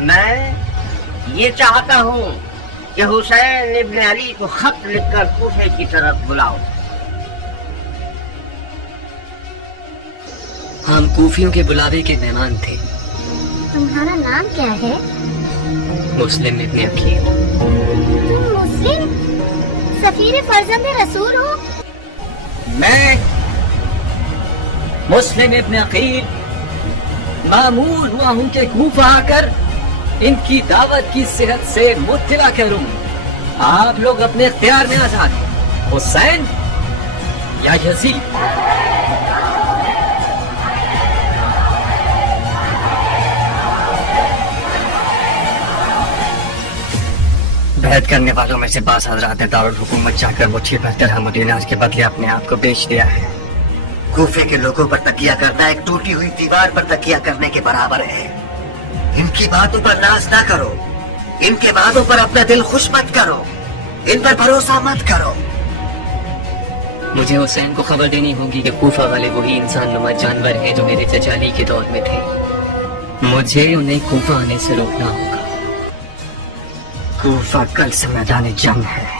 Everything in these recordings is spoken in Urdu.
میں یہ چاہتا ہوں کہ حسین ابن علی کو خط لکھ کر کوفے کی طرف بلاؤ۔ ہم کوفیوں کے بلاوے کے مہمان تھے۔ تمہارا نام کیا ہے؟ مسلم ابن عقیل۔ تم مسلم سفیر فرزند رسول ہو؟ میں مسلم ابن عقیل مامور ہوا ہوں کہ کوفہ آ کر ان کی دعوت کی صحت سے مطلع کروں۔ آپ لوگ اپنے اختیار میں آزاد ہیں، حسین یا یزید۔ بیعت کرنے والوں میں سے بعض حضرات نے دارالحکومت جا کر مٹھی بھر درہم و دینار کے بدلے اپنے آپ کو بیچ دیا ہے۔ کوفے کے لوگوں پر تکیہ کرنا ایک ٹوٹی ہوئی دیوار پر تکیہ کرنے کے برابر ہے۔ ان کی باتوں پر ناز نہ کرو، ان کے وعدوں پر اپنا دل خوش مت کرو، ان پر بھروسہ مت کرو۔ مجھے حسین کو خبر دینی ہوگی کہ کوفہ والے وہی انسان نما جانور ہیں جو میرے چچا علی کے دور میں تھے۔ مجھے انہیں کوفہ آنے سے روکنا ہوگا۔ کوفہ کل سے میدان جنگ ہے۔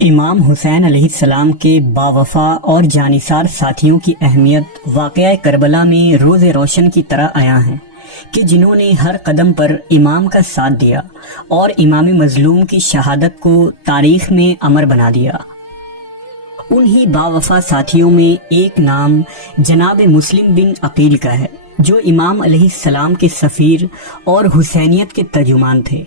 امام حسین علیہ السلام کے باوفا اور جانثار ساتھیوں کی اہمیت واقعہ کربلا میں روز روشن کی طرح عیاں ہیں کہ جنہوں نے ہر قدم پر امام کا ساتھ دیا اور امام مظلوم کی شہادت کو تاریخ میں امر بنا دیا۔ انہی باوفا ساتھیوں میں ایک نام جناب مسلم بن عقیل کا ہے، جو امام علیہ السلام کے سفیر اور حسینیت کے ترجمان تھے۔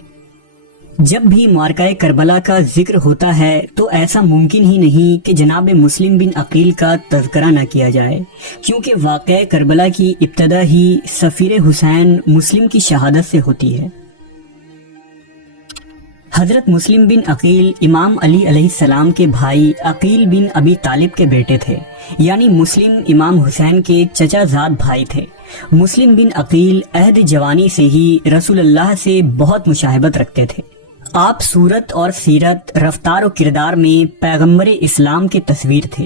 جب بھی معرکہ کربلا کا ذکر ہوتا ہے تو ایسا ممکن ہی نہیں کہ جناب مسلم بن عقیل کا تذکرہ نہ کیا جائے، کیونکہ واقعہ کربلا کی ابتدا ہی سفیر حسین مسلم کی شہادت سے ہوتی ہے۔ حضرت مسلم بن عقیل امام علی علیہ السلام کے بھائی عقیل بن ابی طالب کے بیٹے تھے، یعنی مسلم امام حسین کے چچا زاد بھائی تھے۔ مسلم بن عقیل عہد جوانی سے ہی رسول اللہ سے بہت مشاہبت رکھتے تھے۔ آپ صورت اور سیرت، رفتار و کردار میں پیغمبر اسلام کے تصویر تھے،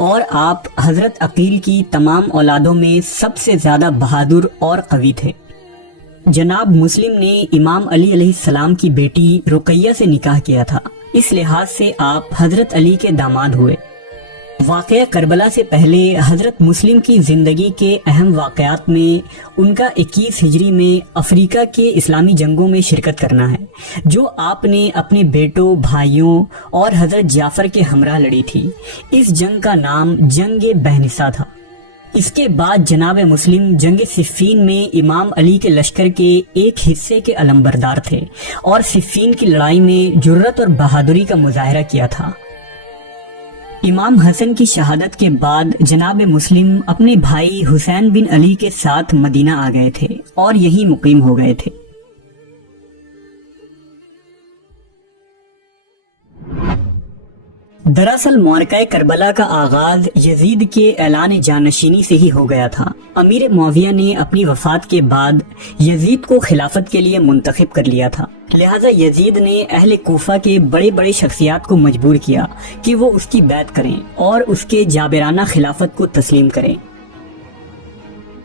اور آپ حضرت عقیل کی تمام اولادوں میں سب سے زیادہ بہادر اور قوی تھے۔ جناب مسلم نے امام علی علیہ السلام کی بیٹی رقیہ سے نکاح کیا تھا، اس لحاظ سے آپ حضرت علی کے داماد ہوئے۔ واقعہ کربلا سے پہلے حضرت مسلم کی زندگی کے اہم واقعات میں ان کا 21 ہجری میں افریقہ کے اسلامی جنگوں میں شرکت کرنا ہے، جو آپ نے اپنے بیٹوں، بھائیوں اور حضرت جعفر کے ہمراہ لڑی تھی۔ اس جنگ کا نام جنگ بہنسا تھا۔ اس کے بعد جناب مسلم جنگ صفین میں امام علی کے لشکر کے ایک حصے کے علمبردار تھے، اور صفین کی لڑائی میں جرأت اور بہادری کا مظاہرہ کیا تھا۔ امام حسن کی شہادت کے بعد جناب مسلم اپنے بھائی حسین بن علی کے ساتھ مدینہ آ گئے تھے اور یہیں مقیم ہو گئے تھے۔ دراصل معرکہ کربلا کا آغاز یزید کے اعلان جانشینی سے ہی ہو گیا تھا۔ امیر معاویہ نے اپنی وفات کے بعد یزید کو خلافت کے لیے منتخب کر لیا تھا، لہٰذا یزید نے اہل کوفہ کے بڑے بڑے شخصیات کو مجبور کیا کہ وہ اس کی بیعت کریں اور اس کے جابرانہ خلافت کو تسلیم کریں۔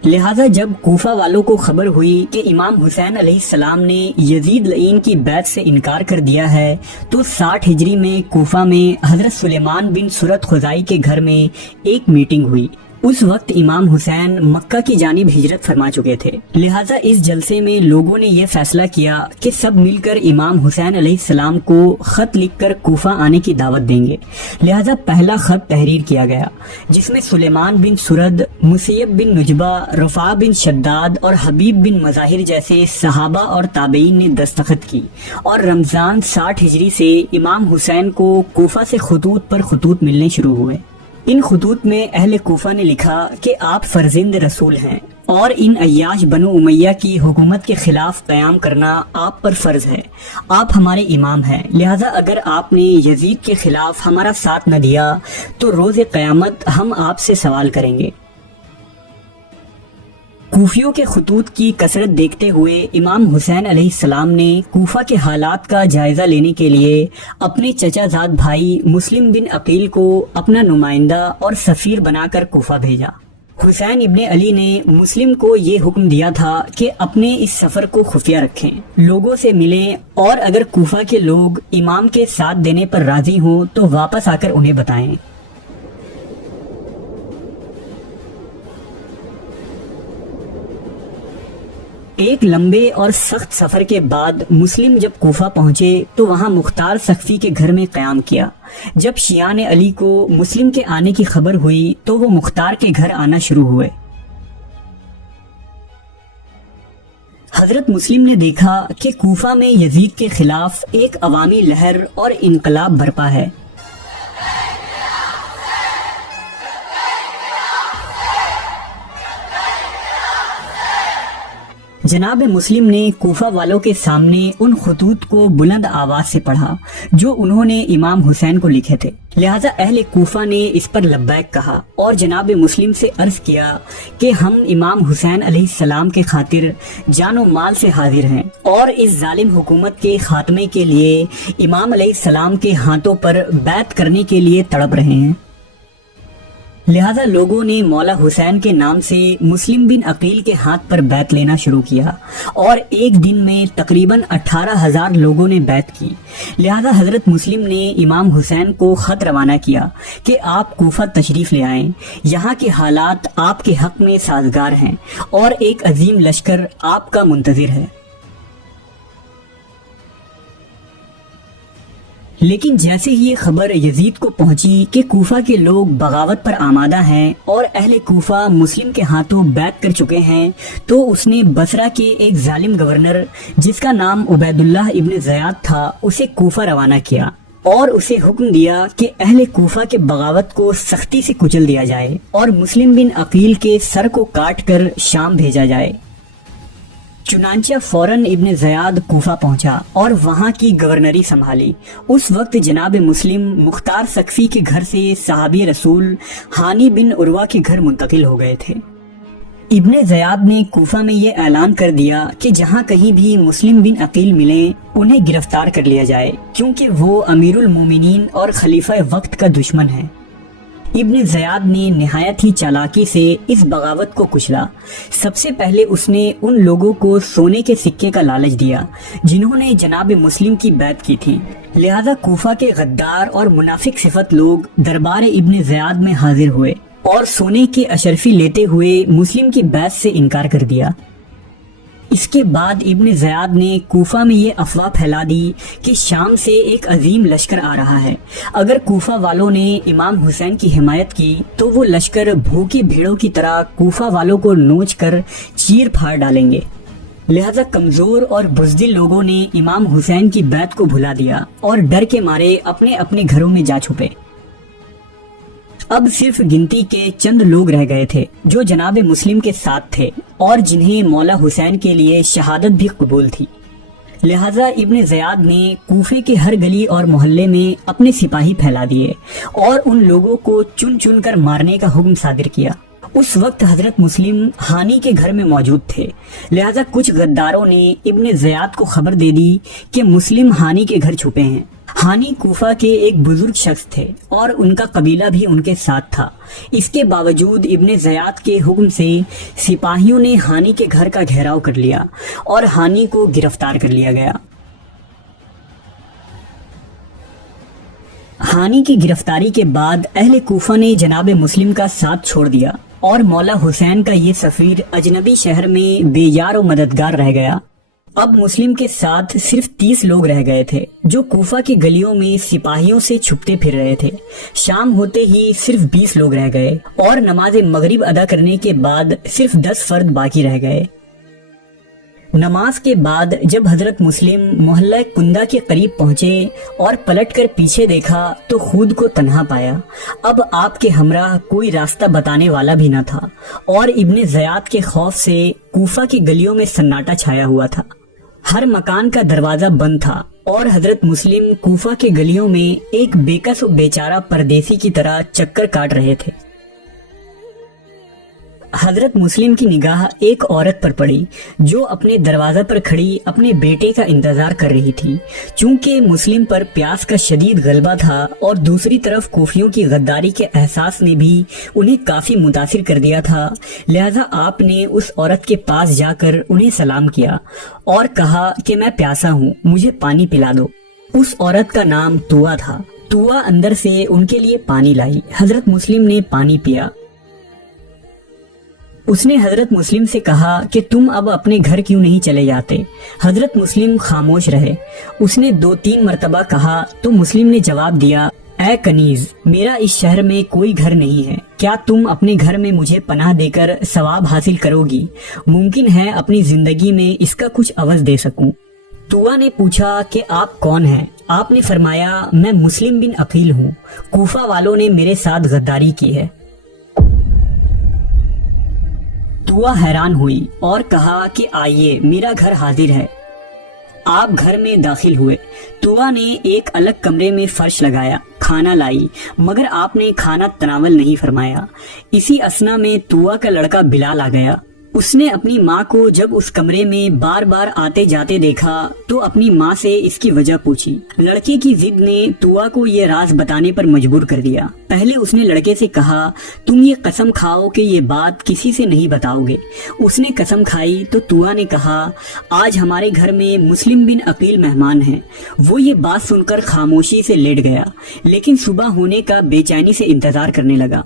لہٰذا جب کوفہ والوں کو خبر ہوئی کہ امام حسین علیہ السلام نے یزید لعین کی بیعت سے انکار کر دیا ہے، تو 60 ہجری میں کوفہ میں حضرت سلیمان بن سرت خزائی کے گھر میں ایک میٹنگ ہوئی۔ اس وقت امام حسین مکہ کی جانب ہجرت فرما چکے تھے، لہٰذا اس جلسے میں لوگوں نے یہ فیصلہ کیا کہ سب مل کر امام حسین علیہ السلام کو خط لکھ کر کوفہ آنے کی دعوت دیں گے۔ لہٰذا پہلا خط تحریر کیا گیا، جس میں سلیمان بن سرد، مسیب بن نجبہ، رفاع بن شداد اور حبیب بن مظاہر جیسے صحابہ اور تابعین نے دستخط کی، اور رمضان 60 ہجری سے امام حسین کو کوفہ سے خطوط پر خطوط ملنے شروع ہوئے۔ ان خطوط میں اہل کوفہ نے لکھا کہ آپ فرزند رسول ہیں، اور ان عیاش بنو امیہ کی حکومت کے خلاف قیام کرنا آپ پر فرض ہے۔ آپ ہمارے امام ہیں، لہٰذا اگر آپ نے یزید کے خلاف ہمارا ساتھ نہ دیا تو روز قیامت ہم آپ سے سوال کریں گے۔ کوفیوں کے خطوط کی کثرت دیکھتے ہوئے امام حسین علیہ السلام نے کوفہ کے حالات کا جائزہ لینے کے لیے اپنے چچا زاد بھائی مسلم بن عقیل کو اپنا نمائندہ اور سفیر بنا کر کوفہ بھیجا۔ حسین ابن علی نے مسلم کو یہ حکم دیا تھا کہ اپنے اس سفر کو خفیہ رکھیں، لوگوں سے ملیں، اور اگر کوفہ کے لوگ امام کے ساتھ دینے پر راضی ہوں تو واپس آ کر انہیں بتائیں۔ ایک لمبے اور سخت سفر کے بعد مسلم جب کوفہ پہنچے تو وہاں مختار سقفی کے گھر میں قیام کیا۔ جب شیعان علی کو مسلم کے آنے کی خبر ہوئی تو وہ مختار کے گھر آنا شروع ہوئے۔ حضرت مسلم نے دیکھا کہ کوفہ میں یزید کے خلاف ایک عوامی لہر اور انقلاب برپا ہے۔ جناب مسلم نے کوفہ والوں کے سامنے ان خطوط کو بلند آواز سے پڑھا جو انہوں نے امام حسین کو لکھے تھے، لہذا اہل کوفہ نے اس پر لبیک کہا اور جناب مسلم سے عرض کیا کہ ہم امام حسین علیہ السلام کے خاطر جان و مال سے حاضر ہیں اور اس ظالم حکومت کے خاتمے کے لیے امام علیہ السلام کے ہاتھوں پر بیعت کرنے کے لیے تڑپ رہے ہیں۔ لہذا لوگوں نے مولا حسین کے نام سے مسلم بن عقیل کے ہاتھ پر بیعت لینا شروع کیا اور ایک دن میں تقریباً 18,000 لوگوں نے بیعت کی۔ لہذا حضرت مسلم نے امام حسین کو خط روانہ کیا کہ آپ کوفہ تشریف لے آئیں، یہاں کے حالات آپ کے حق میں سازگار ہیں اور ایک عظیم لشکر آپ کا منتظر ہے۔ لیکن جیسے ہی یہ خبر یزید کو پہنچی کہ کوفہ کے لوگ بغاوت پر آمادہ ہیں اور اہل کوفہ مسلم کے ہاتھوں بیعت کر چکے ہیں، تو اس نے بصرہ کے ایک ظالم گورنر جس کا نام عبید اللہ ابن زیاد تھا اسے کوفہ روانہ کیا اور اسے حکم دیا کہ اہل کوفہ کے بغاوت کو سختی سے کچل دیا جائے اور مسلم بن عقیل کے سر کو کاٹ کر شام بھیجا جائے۔ چنانچہ فوراً ابن زیاد کوفہ پہنچا اور وہاں کی گورنری سنبھالی۔ اس وقت جناب مسلم مختار سقفی کے گھر سے صحابی رسول ہانی بن عروہ کے گھر منتقل ہو گئے تھے۔ ابن زیاد نے کوفہ میں یہ اعلان کر دیا کہ جہاں کہیں بھی مسلم بن عقیل ملیں انہیں گرفتار کر لیا جائے، کیونکہ وہ امیر المومنین اور خلیفہ وقت کا دشمن ہے۔ ابن زیاد نے نہایت ہی چالاکی سے اس بغاوت کو کچلا۔ سب سے پہلے اس نے ان لوگوں کو سونے کے سکے کا لالچ دیا جنہوں نے جناب مسلم کی بیعت کی تھی، لہذا کوفہ کے غدار اور منافق صفت لوگ دربار ابن زیاد میں حاضر ہوئے اور سونے کے اشرفی لیتے ہوئے مسلم کی بیعت سے انکار کر دیا۔ اس کے بعد ابن زیاد نے کوفہ میں یہ افواہ پھیلا دی کہ شام سے ایک عظیم لشکر آ رہا ہے، اگر کوفہ والوں نے امام حسین کی حمایت کی تو وہ لشکر بھوکی بھیڑوں کی طرح کوفہ والوں کو نوچ کر چیر پھاڑ ڈالیں گے۔ لہذا کمزور اور بزدل لوگوں نے امام حسین کی بیعت کو بھلا دیا اور ڈر کے مارے اپنے اپنے گھروں میں جا چھپے۔ اب صرف گنتی کے چند لوگ رہ گئے تھے جو جناب مسلم کے ساتھ تھے اور جنہیں مولا حسین کے لیے شہادت بھی قبول تھی۔ لہذا ابن زیاد نے کوفے کے ہر گلی اور محلے میں اپنے سپاہی پھیلا دیے اور ان لوگوں کو چن چن کر مارنے کا حکم صادر کیا۔ اس وقت حضرت مسلم ہانی کے گھر میں موجود تھے، لہذا کچھ غداروں نے ابن زیاد کو خبر دے دی کہ مسلم ہانی کے گھر چھپے ہیں۔ ہانی کوفہ کے ایک بزرگ شخص تھے اور ان کا قبیلہ بھی ان کے ساتھ تھا۔ اس کے باوجود ابن زیاد کے حکم سے سپاہیوں نے ہانی کے گھر کا گھیراؤ کر لیا اور ہانی کو گرفتار کر لیا گیا۔ ہانی کی گرفتاری کے بعد اہل کوفہ نے جناب مسلم کا ساتھ چھوڑ دیا اور مولا حسین کا یہ سفیر اجنبی شہر میں بے یار و مددگار رہ گیا۔ اب مسلم کے ساتھ صرف 30 لوگ رہ گئے تھے جو کوفہ کی گلیوں میں سپاہیوں سے چھپتے پھر رہے تھے۔ شام ہوتے ہی صرف 20 لوگ رہ گئے اور نماز مغرب ادا کرنے کے بعد صرف 10 فرد باقی رہ گئے۔ نماز کے بعد جب حضرت مسلم محلہ کندہ کے قریب پہنچے اور پلٹ کر پیچھے دیکھا تو خود کو تنہا پایا۔ اب آپ کے ہمراہ کوئی راستہ بتانے والا بھی نہ تھا اور ابن زیاد کے خوف سے کوفہ کی گلیوں میں سناٹا چھایا ہوا تھا۔ ہر مکان کا دروازہ بند تھا اور حضرت مسلم کوفہ کے گلیوں میں ایک بےکس و بیچارہ پردیسی کی طرح چکر کاٹ رہے تھے۔ حضرت مسلم کی نگاہ ایک عورت پر پڑی جو اپنے دروازہ پر کھڑی اپنے بیٹے کا انتظار کر رہی تھی۔ چونکہ مسلم پر پیاس کا شدید غلبہ تھا اور دوسری طرف کوفیوں کی غداری کے احساس نے بھی انہیں کافی متاثر کر دیا تھا، لہذا آپ نے اس عورت کے پاس جا کر انہیں سلام کیا اور کہا کہ میں پیاسا ہوں، مجھے پانی پلا دو۔ اس عورت کا نام توا تھا۔ توا اندر سے ان کے لیے پانی لائی۔ حضرت مسلم نے پانی پیا۔ اس نے حضرت مسلم سے کہا کہ تم اب اپنے گھر کیوں نہیں چلے جاتے؟ حضرت مسلم خاموش رہے۔ اس نے 2-3 مرتبہ کہا تو مسلم نے جواب دیا، اے کنیز، میرا اس شہر میں کوئی گھر نہیں ہے، کیا تم اپنے گھر میں مجھے پناہ دے کر ثواب حاصل کرو گی؟ ممکن ہے اپنی زندگی میں اس کا کچھ عوض دے سکوں۔ توا نے پوچھا کہ آپ کون ہیں؟ آپ نے فرمایا، میں مسلم بن عقیل ہوں، کوفہ والوں نے میرے ساتھ غداری کی ہے۔ توا حیران ہوئی اور کہا کہ آئیے، میرا گھر حاضر ہے۔ آپ گھر میں داخل ہوئے۔ توا نے ایک الگ کمرے میں فرش لگایا، کھانا لائی، مگر آپ نے کھانا تناول نہیں فرمایا۔ اسی اثنا میں توا کا لڑکا بلال آ گیا۔ اس نے اپنی ماں کو جب اس کمرے میں بار بار آتے جاتے دیکھا تو اپنی ماں سے اس کی وجہ پوچھی۔ لڑکے کی ضد نے توا کو یہ راز بتانے پر مجبور کر دیا۔ پہلے اس نے لڑکے سے کہا، تم یہ قسم کھاؤ کہ یہ بات کسی سے نہیں بتاؤ گے۔ اس نے قسم کھائی تو توا نے کہا، آج ہمارے گھر میں مسلم بن عقیل مہمان ہیں۔ وہ یہ بات سن کر خاموشی سے لیٹ گیا، لیکن صبح ہونے کا بے چینی سے انتظار کرنے لگا۔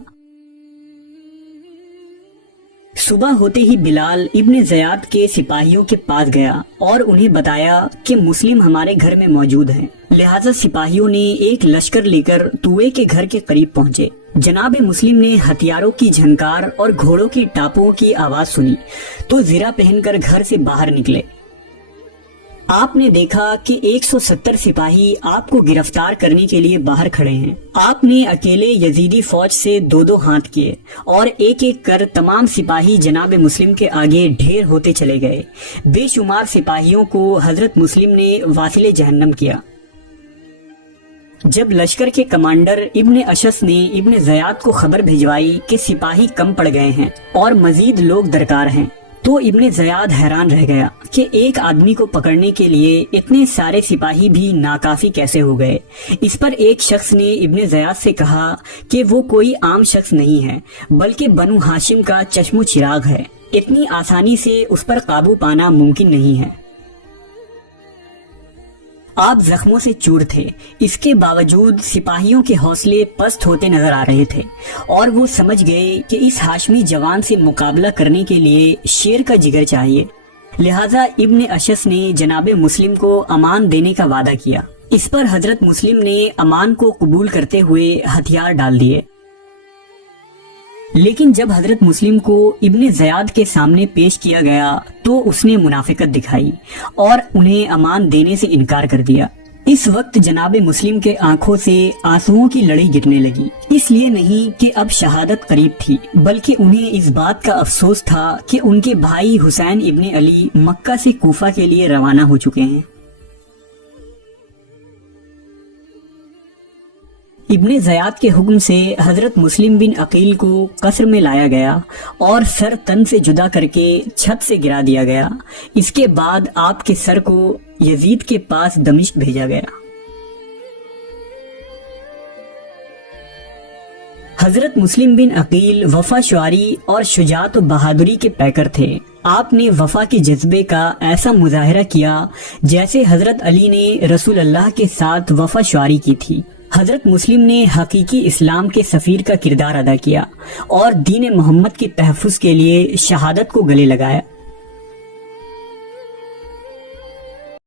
صبح ہوتے ہی بلال ابن زیاد کے سپاہیوں کے پاس گیا اور انہیں بتایا کہ مسلم ہمارے گھر میں موجود ہیں۔ لہٰذا سپاہیوں نے ایک لشکر لے کر توے کے گھر کے قریب پہنچے۔ جناب مسلم نے ہتھیاروں کی جھنکار اور گھوڑوں کی ٹاپوں کی آواز سنی تو زرہ پہن کر گھر سے باہر نکلے۔ آپ نے دیکھا کہ 170 سپاہی آپ کو گرفتار کرنے کے لیے باہر کھڑے ہیں۔ آپ نے اکیلے یزیدی فوج سے 2 ہاتھ کیے اور ایک ایک کر تمام سپاہی جناب مسلم کے آگے ڈھیر ہوتے چلے گئے۔ بے شمار سپاہیوں کو حضرت مسلم نے واصل جہنم کیا۔ جب لشکر کے کمانڈر ابن اشس نے ابن زیاد کو خبر بھجوائی کہ سپاہی کم پڑ گئے ہیں اور مزید لوگ درکار ہیں، تو ابن زیاد حیران رہ گیا کہ ایک آدمی کو پکڑنے کے لیے اتنے سارے سپاہی بھی ناکافی کیسے ہو گئے۔ اس پر ایک شخص نے ابن زیاد سے کہا کہ وہ کوئی عام شخص نہیں ہے بلکہ بنو ہاشم کا چشم و چراغ ہے، اتنی آسانی سے اس پر قابو پانا ممکن نہیں ہے۔ آپ زخموں سے چور تھے، اس کے باوجود سپاہیوں کے حوصلے پست ہوتے نظر آ رہے تھے اور وہ سمجھ گئے کہ اس ہاشمی جوان سے مقابلہ کرنے کے لیے شیر کا جگر چاہیے۔ لہٰذا ابن اشس نے جناب مسلم کو امان دینے کا وعدہ کیا۔ اس پر حضرت مسلم نے امان کو قبول کرتے ہوئے ہتھیار ڈال دیے۔ لیکن جب حضرت مسلم کو ابن زیاد کے سامنے پیش کیا گیا تو اس نے منافقت دکھائی اور انہیں امان دینے سے انکار کر دیا۔ اس وقت جناب مسلم کے آنکھوں سے آنسوؤں کی لڑی گرنے لگی، اس لیے نہیں کہ اب شہادت قریب تھی، بلکہ انہیں اس بات کا افسوس تھا کہ ان کے بھائی حسین ابن علی مکہ سے کوفہ کے لیے روانہ ہو چکے ہیں۔ ابن زیاد کے حکم سے حضرت مسلم بن عقیل کو قصر میں لایا گیا اور سر تن سے جدا کر کے چھت سے گرا دیا گیا۔ اس کے بعد آپ کے سر کو یزید کے پاس دمشق بھیجا گیا۔ حضرت مسلم بن عقیل وفا شعاری اور شجاعت و بہادری کے پیکر تھے۔ آپ نے وفا کے جذبے کا ایسا مظاہرہ کیا جیسے حضرت علی نے رسول اللہ کے ساتھ وفا شعاری کی تھی۔ حضرت مسلم نے حقیقی اسلام کے سفیر کا کردار ادا کیا اور دین محمد کے تحفظ کے لیے شہادت کو گلے لگایا۔